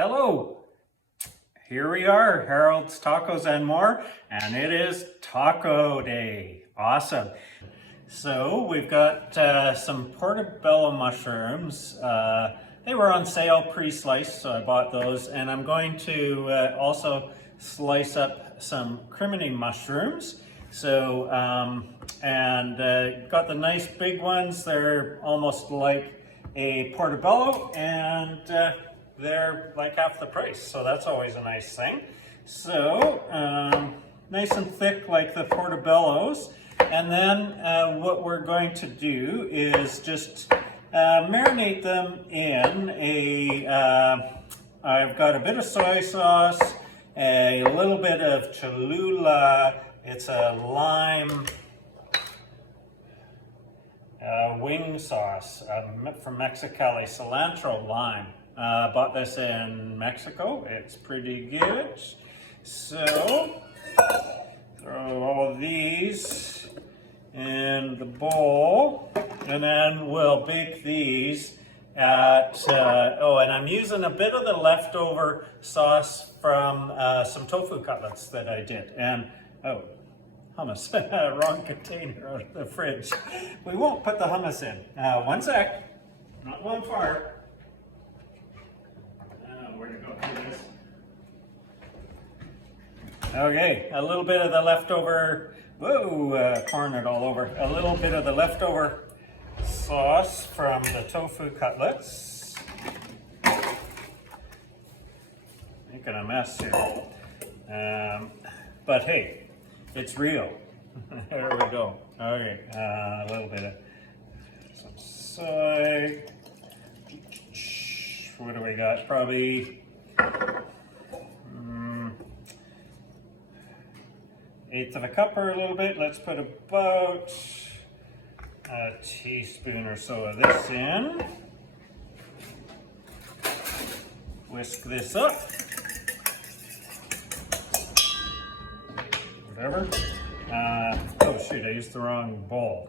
Hello, here we are, Harold's Tacos and More, and it is Taco Day. Awesome. So we've got some portobello mushrooms. They were on sale pre-sliced, so I bought those, and I'm going to also slice up some crimini mushrooms. So, got the nice big ones. They're almost like a portobello, and they're like half the price, so that's always a nice thing. So, nice and thick like the portobellos. And then what we're going to do is just marinate them in I've got a bit of soy sauce, a little bit of Cholula, it's a lime wing sauce from Mexicali, cilantro lime. Bought this in Mexico. It's pretty good. So, throw all of these in the bowl, and then we'll bake these at, and I'm using a bit of the leftover sauce from some tofu cutlets that I did. And, hummus, wrong container out of the fridge. We won't put the hummus in. One sec, not going far. Where to go through this? Okay, a little bit of the leftover, pouring it all over. A little bit of the leftover sauce from the tofu cutlets. Making a mess here. But hey, it's real. There we go. Okay, a little bit of some soy. What do we got? Probably eighth of a cup or a little bit. Let's put about a teaspoon or so of this in. Whisk this up. Whatever. Oh shoot, I used the wrong bowl.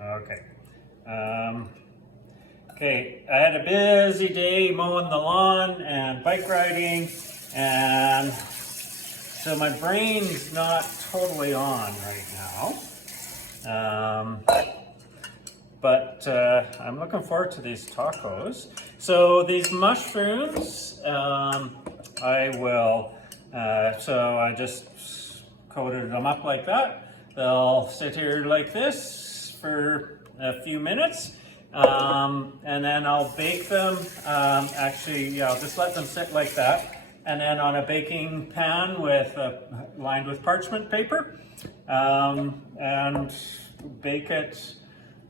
Okay. Okay, I had a busy day mowing the lawn and bike riding, and so my brain's not totally on right now. But I'm looking forward to these tacos. So these mushrooms, I just coated them up like that. They'll sit here like this for a few minutes. And then I'll bake them, I'll just let them sit like that, and then on a baking pan lined with parchment paper, and bake it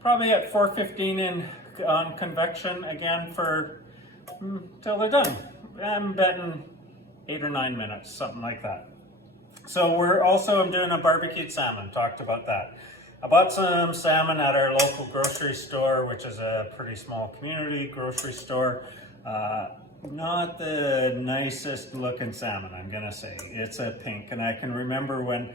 probably at 415 on convection again for till they're done. I'm betting 8 or 9 minutes, something like that. So I'm doing a barbecued salmon, talked about that. I bought some salmon at our local grocery store, which is a pretty small community grocery store. Not the nicest looking salmon, I'm gonna say. It's a pink, and I can remember when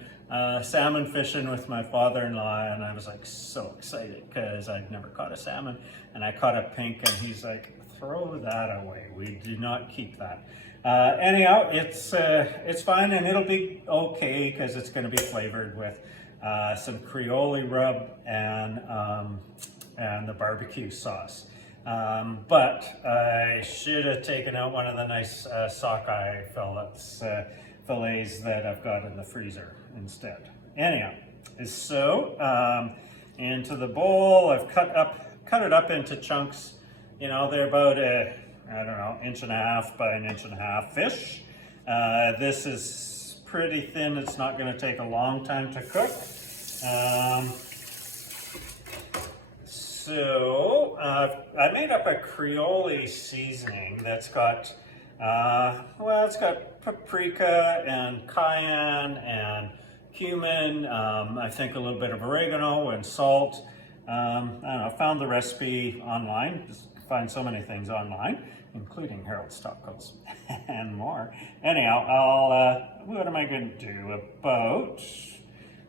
salmon fishing with my father-in-law, and I was like so excited because I'd never caught a salmon, and I caught a pink, and he's like, throw that away. We do not keep that. Anyhow, it's fine, and it'll be okay because it's gonna be flavored with some Creole rub and the barbecue sauce. But I should have taken out one of the nice sockeye fillets that I've got in the freezer instead. Anyhow, so into the bowl, I've cut it up into chunks. You know, they're about inch and a half by an inch and a half fish. This is pretty thin. It's not going to take a long time to cook. I made up a Creole seasoning that's got, it's got paprika and cayenne and cumin, I think a little bit of oregano and salt. I don't know, I found the recipe online. Just find so many things online, including Harold's Tacos and more. Anyhow, what am I going to do?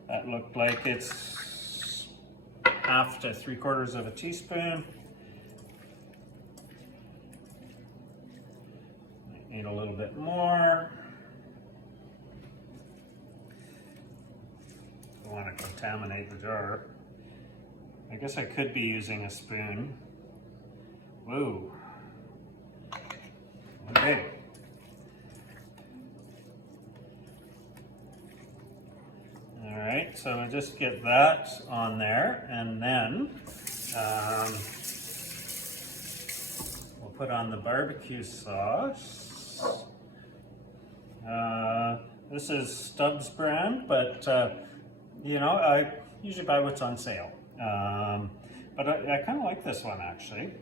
That looked like it's 1/2 to 3/4 of a teaspoon. Need a little bit more. Don't want to contaminate the jar. I guess I could be using a spoon. Whoa. Okay. All right, so I'll just get that on there, and then we'll put on the barbecue sauce. This is Stubbs brand, but you know, I usually buy what's on sale. But I kind of like this one actually.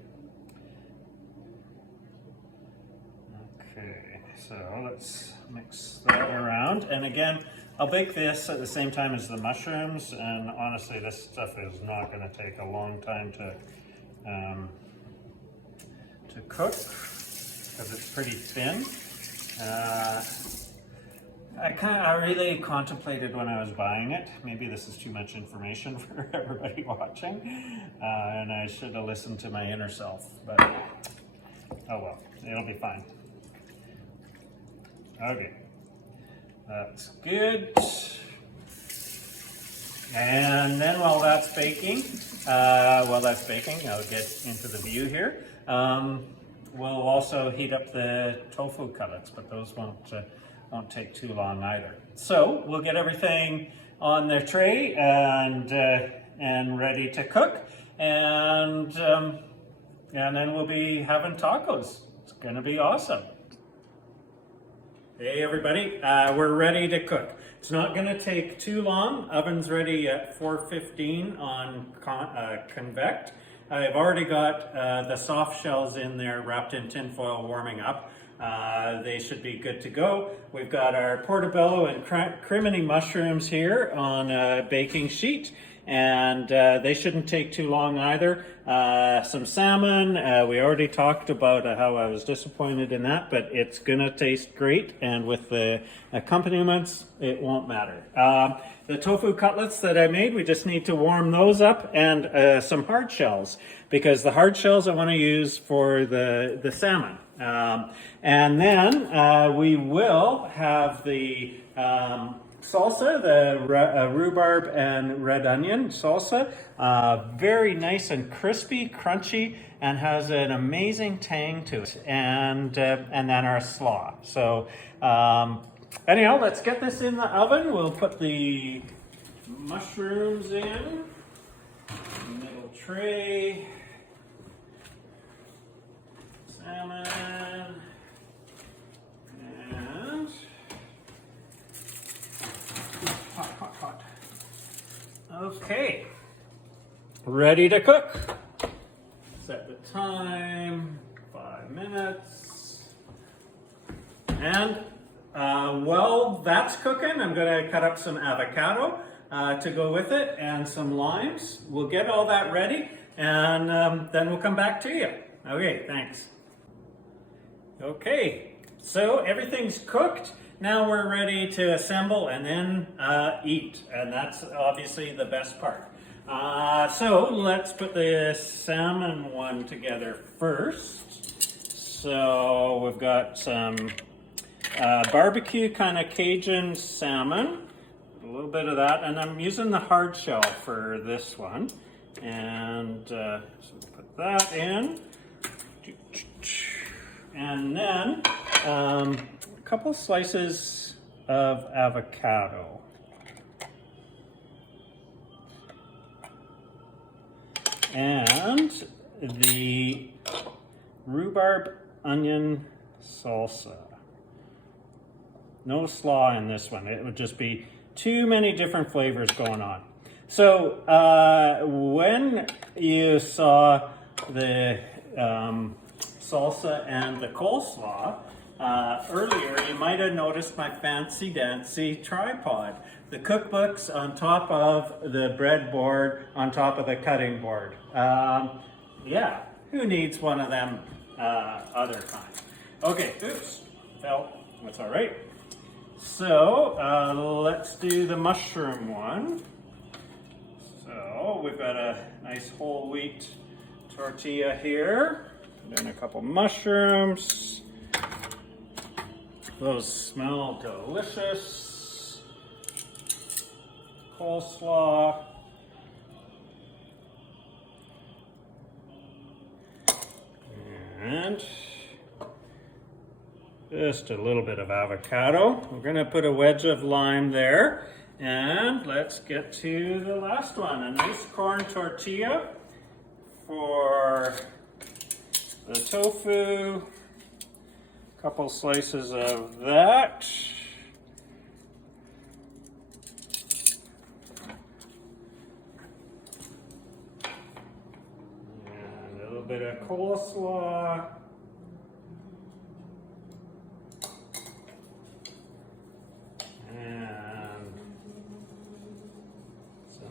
Okay, so let's mix that around. And again, I'll bake this at the same time as the mushrooms. And honestly, this stuff is not going to take a long time to cook because it's pretty thin. I really contemplated when I was buying it. Maybe this is too much information for everybody watching, and I should have listened to my inner self, but oh well, it'll be fine. Okay, that's good. And then while that's baking, I'll get into the view here. We'll also heat up the tofu cutlets, but those won't take too long either. So we'll get everything on the tray and ready to cook, and then we'll be having tacos. It's gonna be awesome. Hey everybody, we're ready to cook. It's not gonna take too long. Oven's ready at 415 on convect. I've already got the soft shells in there wrapped in tin foil warming up. They should be good to go. We've got our portobello and crimini mushrooms here on a baking sheet, and they shouldn't take too long either. Some salmon, we already talked about how I was disappointed in that, but it's gonna taste great, and with the accompaniments, it won't matter. The tofu cutlets that I made, we just need to warm those up, and some hard shells, because the hard shells I want to use for the salmon. And then we will have the salsa, the rhubarb and red onion salsa, very nice and crispy, crunchy, and has an amazing tang to it. And then our slaw. So anyhow, let's get this in the oven. We'll put the mushrooms in the middle tray. Salmon, and hot. Okay, ready to cook. Set the time, 5 minutes. And while that's cooking, I'm gonna cut up some avocado to go with it and some limes. We'll get all that ready, and then we'll come back to you. Okay, thanks. Okay, so everything's cooked. Now we're ready to assemble and then eat, and that's obviously the best part. So let's put the salmon one together first. So we've got some barbecue kind of Cajun salmon, a little bit of that, and I'm using the hard shell for this one. And so put that in. And then a couple slices of avocado. And the rhubarb onion salsa. No slaw in this one. It would just be too many different flavors going on. So when you saw the salsa and the coleslaw earlier, you might have noticed my fancy dancy tripod. The cookbook's on top of the breadboard, on top of the cutting board. Yeah, who needs one of them other kinds? Okay, oops, fell, that's all right. So let's do the mushroom one. So we've got a nice whole wheat tortilla here. Then a couple mushrooms. Those smell delicious. Coleslaw. And just a little bit of avocado. We're going to put a wedge of lime there. And let's get to the last one. A nice corn tortilla for the tofu. A couple slices of that. And a little bit of coleslaw.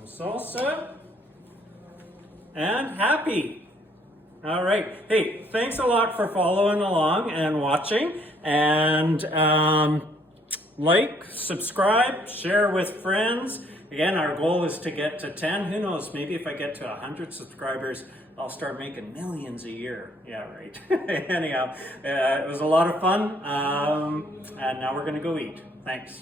Salsa, and happy. All right. Hey, thanks a lot for following along and watching. And like, subscribe, share with friends. Again, our goal is to get to 10. Who knows? Maybe if I get to 100 subscribers, I'll start making millions a year. Yeah, right. Anyhow, it was a lot of fun. And now we're going to go eat. Thanks.